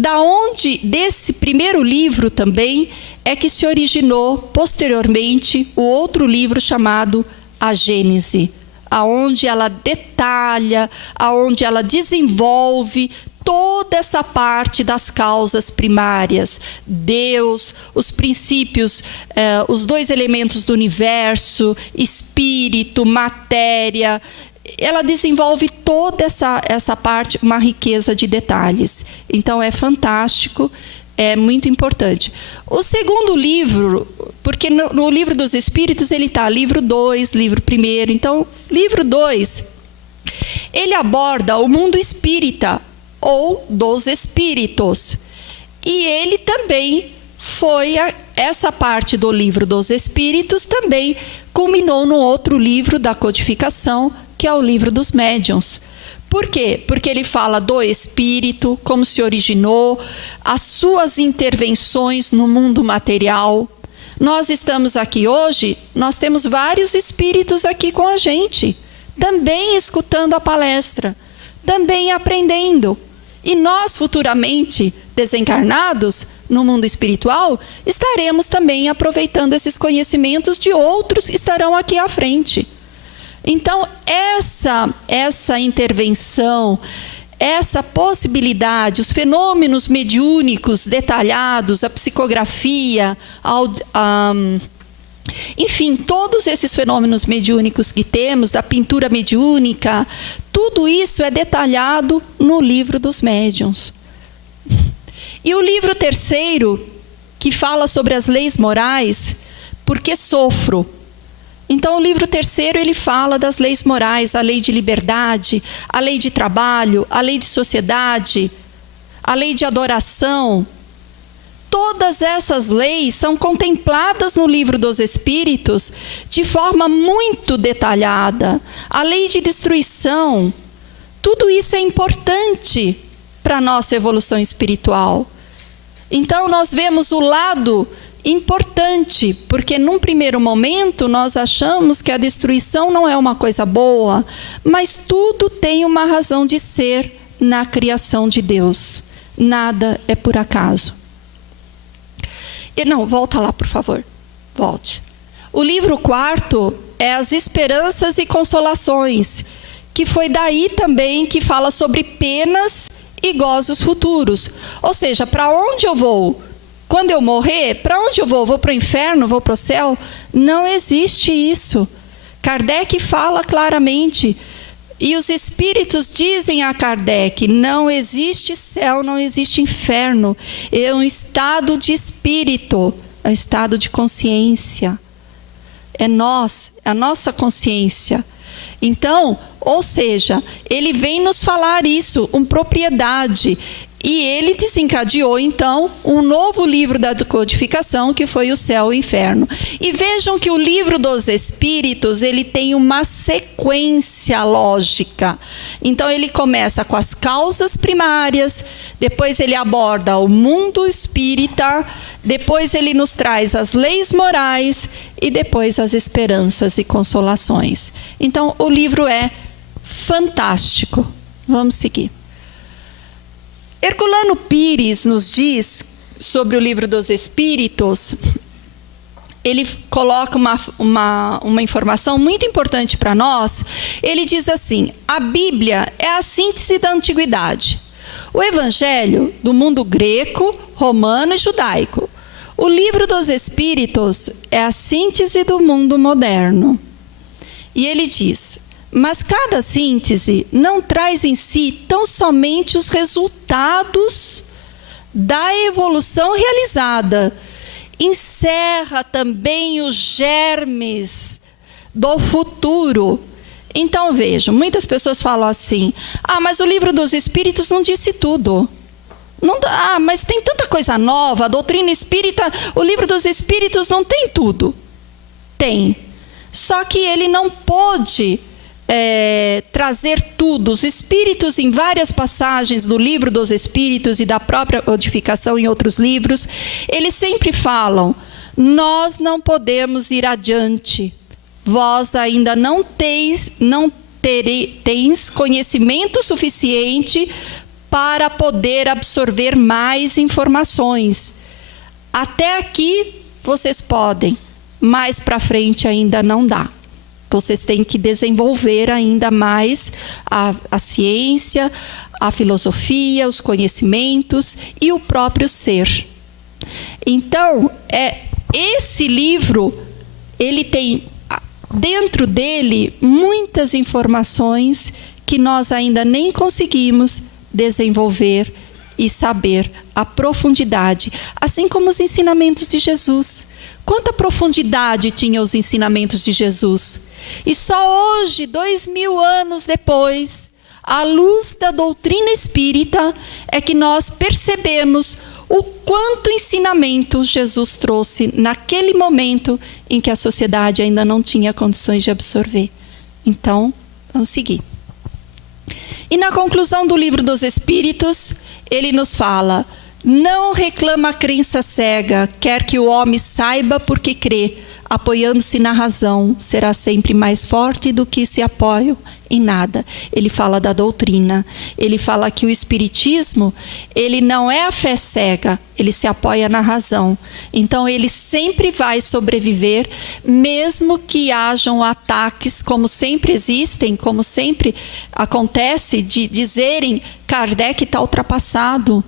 desse primeiro livro também, é que se originou posteriormente o outro livro chamado A Gênese, aonde ela detalha, aonde ela desenvolve toda essa parte das causas primárias, Deus, os princípios, os dois elementos do universo, espírito, matéria. Ela desenvolve toda essa parte, uma riqueza de detalhes. Então é fantástico É muito importante. O segundo livro, porque no livro dos Espíritos ele está livro 2, livro 1. Então, livro 2, ele aborda o mundo espírita ou dos espíritos. E ele também foi, essa parte do livro dos Espíritos também culminou no outro livro da codificação, que é o livro dos médiuns. Por quê? Porque ele fala do espírito, como se originou, as suas intervenções no mundo material. Nós estamos aqui hoje, nós temos vários espíritos aqui com a gente, também escutando a palestra, também aprendendo. E nós, futuramente desencarnados no mundo espiritual, estaremos também aproveitando esses conhecimentos de outros que estarão aqui à frente. Então, essa intervenção, essa possibilidade, os fenômenos mediúnicos detalhados, a psicografia, enfim, todos esses fenômenos mediúnicos que temos, da pintura mediúnica, tudo isso é detalhado no livro dos médiuns. E o livro 3, que fala sobre as leis morais, Por que sofro? Então, o livro 3 ele fala das leis morais, a lei de liberdade, a lei de trabalho, a lei de sociedade, a lei de adoração. Todas essas leis são contempladas no livro dos Espíritos de forma muito detalhada. A lei de destruição, tudo isso é importante para a nossa evolução espiritual. Então, nós vemos o lado importante, porque num primeiro momento nós achamos que a destruição não é uma coisa boa, mas tudo tem uma razão de ser na criação de Deus. Nada é por acaso. Não, volta lá, por favor. Volte. O livro 4 é as esperanças e consolações, que foi daí também que fala sobre penas e gozos futuros. Ou seja, para onde eu vou? Quando eu morrer, para onde eu vou? Vou para o inferno? Vou para o céu? Não existe isso. Kardec fala claramente. E os espíritos dizem a Kardec, não existe céu, não existe inferno. É um estado de espírito, é um estado de consciência. É nós, é a nossa consciência. Então, ou seja, ele vem nos falar isso, com propriedade. E ele desencadeou, então, um novo livro da codificação, que foi o Céu e o Inferno. E vejam que o livro dos Espíritos, ele tem uma sequência lógica. Então, ele começa com as causas primárias, depois ele aborda o mundo espírita, depois ele nos traz as leis morais e depois as esperanças e consolações. Então, o livro é fantástico. Vamos seguir. Herculano Pires nos diz sobre o livro dos Espíritos, ele coloca uma informação muito importante para nós. Ele diz assim: a Bíblia é a síntese da antiguidade, o Evangelho do mundo greco, romano e judaico. O livro dos Espíritos é a síntese do mundo moderno. E ele diz: mas cada síntese não traz em si tão somente os resultados da evolução realizada. Encerra também os germes do futuro. Então vejam, muitas pessoas falam assim: ah, mas o livro dos Espíritos não disse tudo. Não, mas tem tanta coisa nova, a doutrina espírita, o livro dos Espíritos não tem tudo. Tem. Só que ele não pôde trazer tudo. Os Espíritos, em várias passagens do livro dos Espíritos e da própria codificação em outros livros, eles sempre falam: nós não podemos ir adiante. Vós ainda não tens conhecimento suficiente para poder absorver mais informações. Até aqui vocês podem, mais para frente ainda não dá. Vocês têm que desenvolver ainda mais a ciência, a filosofia, os conhecimentos e o próprio ser. Então, esse livro, ele tem dentro dele muitas informações que nós ainda nem conseguimos desenvolver e saber a profundidade, assim como os ensinamentos de Jesus. Quanta profundidade tinham os ensinamentos de Jesus? E só hoje, 2000 anos depois, à luz da doutrina espírita, é que nós percebemos o quanto ensinamento Jesus trouxe naquele momento em que a sociedade ainda não tinha condições de absorver. Então, vamos seguir. E na conclusão do Livro dos Espíritos, ele nos fala: não reclama a crença cega, quer que o homem saiba porque crê, apoiando-se na razão, será sempre mais forte do que se apoia em nada. Ele fala da doutrina, ele fala que o espiritismo, ele não é a fé cega, ele se apoia na razão. Então ele sempre vai sobreviver, mesmo que hajam ataques, como sempre existem, como sempre acontece, de dizerem: Kardec está ultrapassado.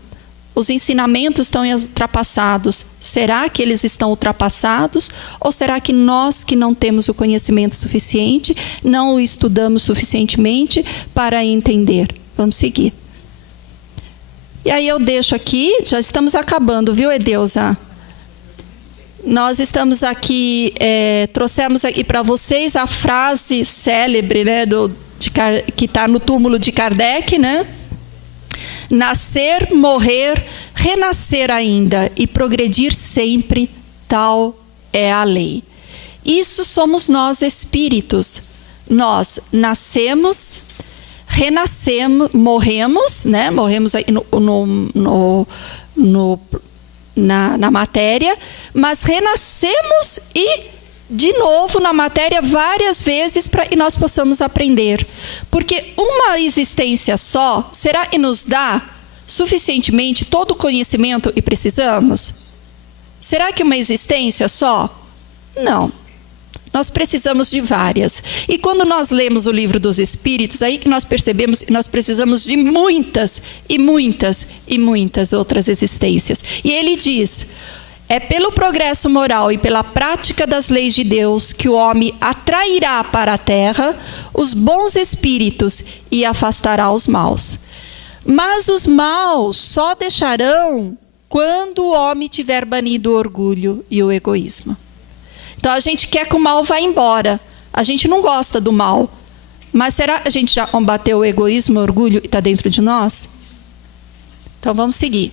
Os ensinamentos estão ultrapassados. Será que eles estão ultrapassados? Ou será que nós que não temos o conhecimento suficiente, não o estudamos suficientemente para entender? Vamos seguir. E aí eu deixo aqui, já estamos acabando, viu, Edeusa? Nós estamos aqui, trouxemos aqui para vocês a frase célebre, né, que está no túmulo de Kardec, né? Nascer, morrer, renascer ainda e progredir sempre, tal é a lei. Isso somos nós espíritos. Nós nascemos, renascemos, morremos, né? Morremos na matéria, mas renascemos e de novo na matéria várias vezes para que nós possamos aprender. Porque uma existência só, será que nos dá suficientemente todo o conhecimento que precisamos? Será que uma existência só? Não. Nós precisamos de várias. E quando nós lemos o Livro dos Espíritos, aí que nós percebemos que nós precisamos de muitas e muitas e muitas outras existências. E ele diz: é pelo progresso moral e pela prática das leis de Deus que o homem atrairá para a terra os bons espíritos e afastará os maus. Mas os maus só deixarão quando o homem tiver banido o orgulho e o egoísmo. Então a gente quer que o mal vá embora. A gente não gosta do mal. Mas será que a gente já combateu o egoísmo e o orgulho que está dentro de nós? Então vamos seguir.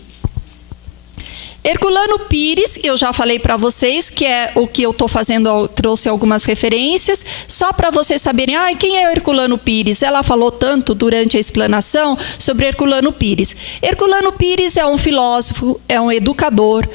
Herculano Pires, eu já falei para vocês que é o que eu estou fazendo, eu trouxe algumas referências, só para vocês saberem, quem é Herculano Pires? Ela falou tanto durante a explanação sobre Herculano Pires. Herculano Pires é um filósofo, é um educador,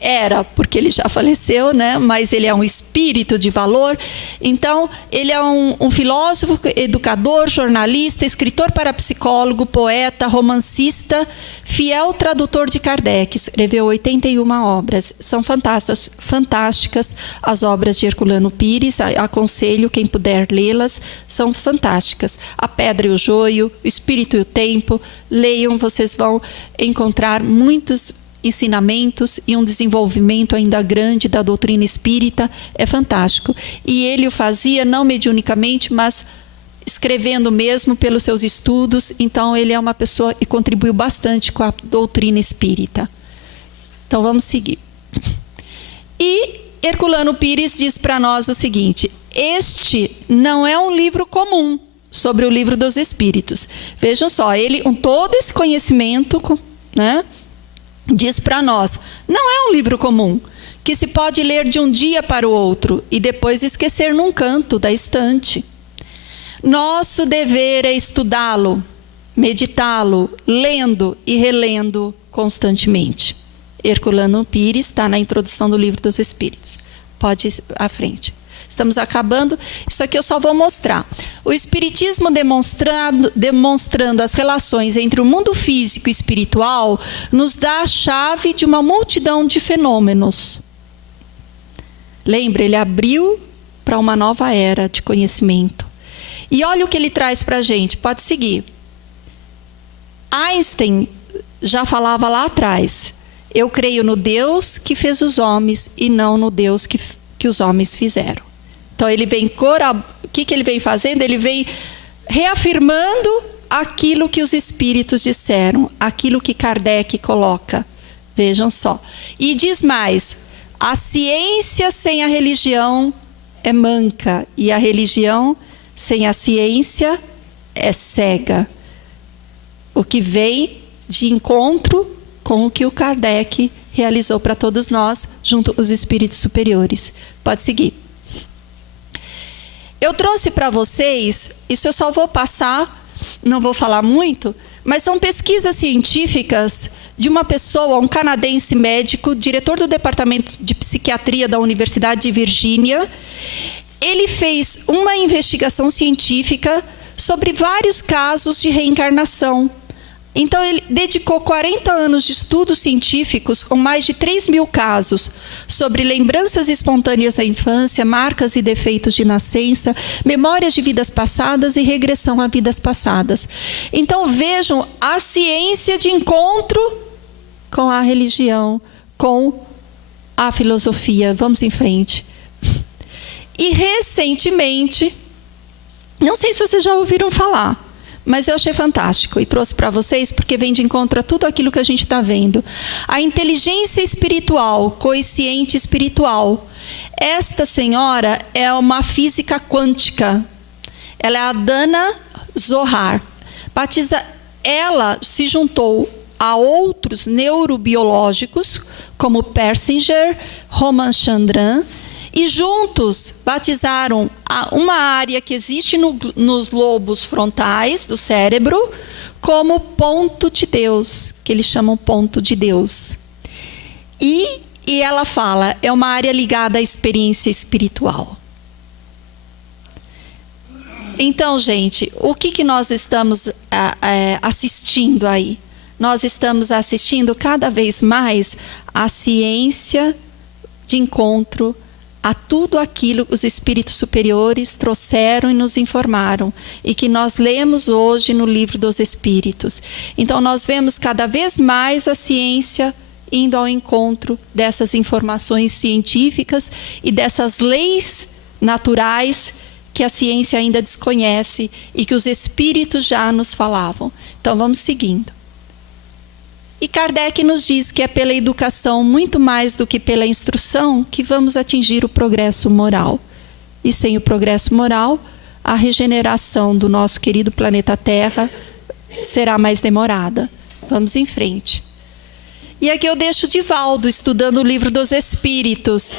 era, porque ele já faleceu, né? Mas ele é um espírito de valor. Então, ele é um filósofo, educador, jornalista, escritor parapsicólogo, poeta, romancista, fiel tradutor de Kardec. Escreveu 81 obras. São fantásticas as obras de Herculano Pires. Aconselho quem puder lê-las. São fantásticas. A Pedra e o Joio, O Espírito e o Tempo. Leiam, vocês vão encontrar muitos ensinamentos e um desenvolvimento ainda grande da doutrina espírita. É fantástico. E ele o fazia não mediunicamente, mas escrevendo mesmo pelos seus estudos. Então ele é uma pessoa que contribuiu bastante com a doutrina espírita. Então vamos seguir. E Herculano Pires diz para nós o seguinte: este não é um livro comum sobre o Livro dos Espíritos. Vejam só, ele com todo esse conhecimento, né, diz para nós, não é um livro comum, que se pode ler de um dia para o outro e depois esquecer num canto da estante. Nosso dever é estudá-lo, meditá-lo, lendo e relendo constantemente. Herculano Pires está na introdução do Livro dos Espíritos. Pode ir à frente. Estamos acabando. Isso aqui eu só vou mostrar. O Espiritismo demonstrando as relações entre o mundo físico e espiritual nos dá a chave de uma multidão de fenômenos. Lembre, ele abriu para uma nova era de conhecimento. E olha o que ele traz para a gente. Pode seguir. Einstein já falava lá atrás: eu creio no Deus que fez os homens e não no Deus que os homens fizeram. Então ele vem o que ele vem fazendo? Ele vem reafirmando aquilo que os espíritos disseram, aquilo que Kardec coloca. Vejam só. E diz mais: a ciência sem a religião é manca, e a religião sem a ciência é cega. O que vem de encontro com o que o Kardec realizou para todos nós, junto aos espíritos superiores. Pode seguir. Eu trouxe para vocês, isso eu só vou passar, não vou falar muito, mas são pesquisas científicas de uma pessoa, um canadense médico, diretor do Departamento de Psiquiatria da Universidade de Virgínia. Ele fez uma investigação científica sobre vários casos de reencarnação. Então, ele dedicou 40 anos de estudos científicos com mais de 3.000 casos sobre lembranças espontâneas da infância, marcas e defeitos de nascença, memórias de vidas passadas e regressão a vidas passadas. Então, vejam a ciência de encontro com a religião, com a filosofia. Vamos em frente. E, recentemente, não sei se vocês já ouviram falar, mas eu achei fantástico e trouxe para vocês porque vem de encontro a tudo aquilo que a gente está vendo. A inteligência espiritual, quociente espiritual. Esta senhora é uma física quântica. Ela é a Dana Zohar. Ela se juntou a outros neurobiológicos, como Persinger, Roman Chandran, e juntos batizaram uma área que existe nos lobos frontais do cérebro como ponto de Deus, que eles chamam ponto de Deus. E ela fala, é uma área ligada à experiência espiritual. Então, gente, o que nós estamos assistindo aí? Nós estamos assistindo cada vez mais a ciência de encontro a tudo aquilo que os espíritos superiores trouxeram e nos informaram, e que nós lemos hoje no Livro dos Espíritos. Então, nós vemos cada vez mais a ciência indo ao encontro dessas informações científicas e dessas leis naturais que a ciência ainda desconhece e que os espíritos já nos falavam. Então, vamos seguindo. E Kardec nos diz que é pela educação, muito mais do que pela instrução, que vamos atingir o progresso moral. E sem o progresso moral, a regeneração do nosso querido planeta Terra será mais demorada. Vamos em frente. E aqui eu deixo Divaldo estudando o Livro dos Espíritos.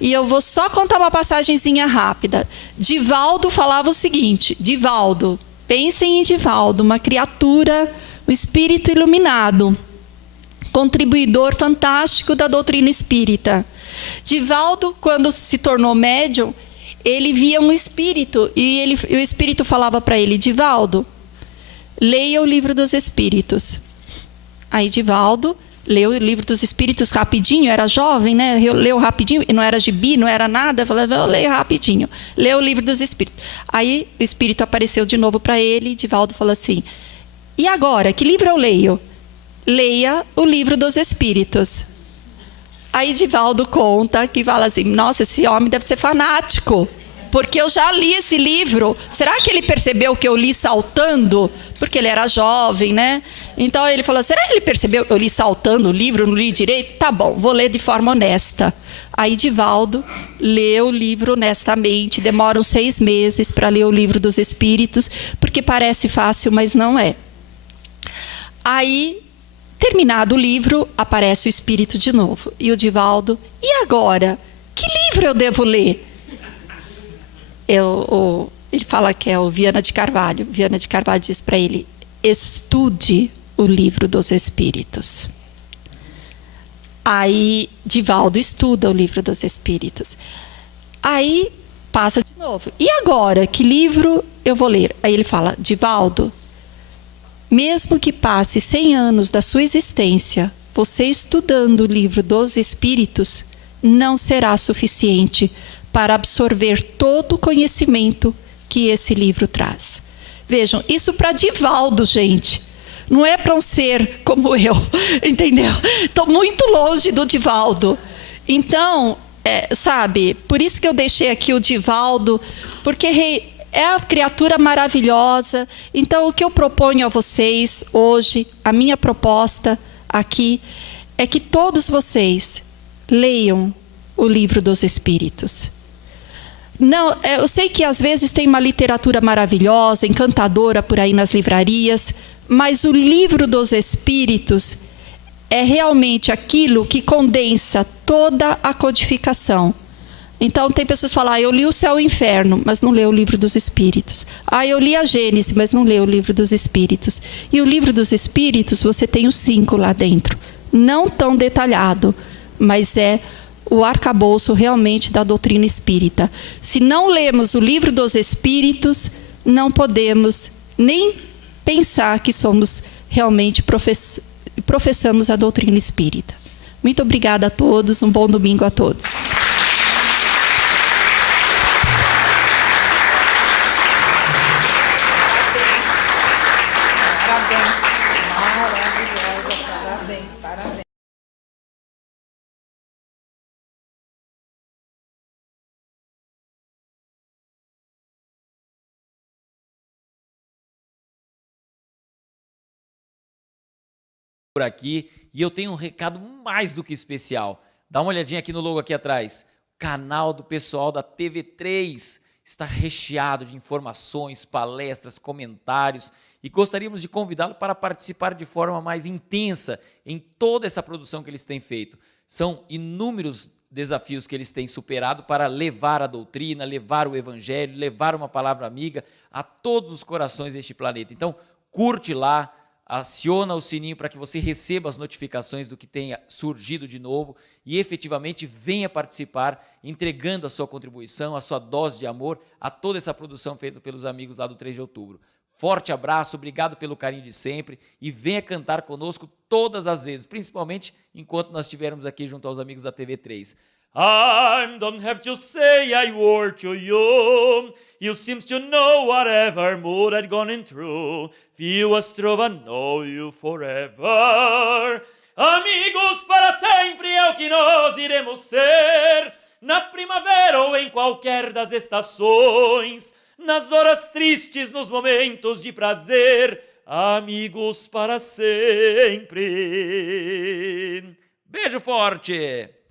E eu vou só contar uma passagenzinha rápida. Divaldo falava o seguinte: Divaldo, pensem em Divaldo, uma criatura, um espírito iluminado, contribuidor fantástico da doutrina espírita. Divaldo, quando se tornou médium, ele via um espírito e o espírito falava para ele: Divaldo, leia o Livro dos Espíritos. Aí Divaldo leu o Livro dos Espíritos rapidinho, era jovem, né? Leu rapidinho, não era gibi, não era nada, falava: eu leio rapidinho. Leu o Livro dos Espíritos. Aí o espírito apareceu de novo para ele e Divaldo falou assim: e agora, que livro eu leio? Leia o Livro dos Espíritos. Aí Divaldo conta que fala assim: nossa, esse homem deve ser fanático, porque eu já li esse livro. Será que ele percebeu que eu li saltando? Porque ele era jovem, né? Então ele falou: será que ele percebeu que eu li saltando o livro, não li direito? Tá bom, vou ler de forma honesta. Aí Divaldo leu o livro honestamente. Demoram 6 meses para ler o Livro dos Espíritos, porque parece fácil, mas não é. Aí, terminado o livro, aparece o espírito de novo. E o Divaldo: e agora? Que livro eu devo ler? Ele fala que é o Viana de Carvalho. Viana de Carvalho diz para ele: estude o Livro dos Espíritos. Aí Divaldo estuda o Livro dos Espíritos. Aí passa de novo: e agora? Que livro eu vou ler? Aí ele fala: Divaldo, mesmo que passe 100 anos da sua existência, você estudando o Livro dos Espíritos, não será suficiente para absorver todo o conhecimento que esse livro traz. Vejam, isso para Divaldo, gente. Não é para um ser como eu, entendeu? Estou muito longe do Divaldo. Então, sabe, por isso que eu deixei aqui o Divaldo, porque é a criatura maravilhosa. Então, o que eu proponho a vocês hoje, a minha proposta aqui, é que todos vocês leiam o Livro dos Espíritos. Não, eu sei que às vezes tem uma literatura maravilhosa, encantadora por aí nas livrarias, mas o Livro dos Espíritos é realmente aquilo que condensa toda a codificação. Então, tem pessoas que falam, eu li o Céu e o Inferno, mas não leu o Livro dos Espíritos. Eu li a Gênese, mas não leu o Livro dos Espíritos. E o Livro dos Espíritos, você tem os 5 lá dentro. Não tão detalhado, mas é o arcabouço realmente da doutrina espírita. Se não lemos o Livro dos Espíritos, não podemos nem pensar que somos realmente professamos a doutrina espírita. Muito obrigada a todos, um bom domingo a todos. Por aqui, e eu tenho um recado mais do que especial. Dá uma olhadinha aqui no logo aqui atrás. O canal do pessoal da TV3 está recheado de informações, palestras, comentários, e gostaríamos de convidá-lo para participar de forma mais intensa em toda essa produção que eles têm feito. São inúmeros desafios que eles têm superado para levar a doutrina, levar o evangelho, levar uma palavra amiga a todos os corações deste planeta. Então, curte lá, aciona o sininho para que você receba as notificações do que tenha surgido de novo e efetivamente venha participar, entregando a sua contribuição, a sua dose de amor a toda essa produção feita pelos amigos lá do 3 de outubro. Forte abraço, obrigado pelo carinho de sempre e venha cantar conosco todas as vezes, principalmente enquanto nós estivermos aqui junto aos amigos da TV3. I don't have to say a word to you. You seems to know whatever mood I'd gone through. Feel as true I know you forever. Amigos para sempre é o que nós iremos ser. Na primavera ou em qualquer das estações. Nas horas tristes, nos momentos de prazer. Amigos para sempre. Beijo forte!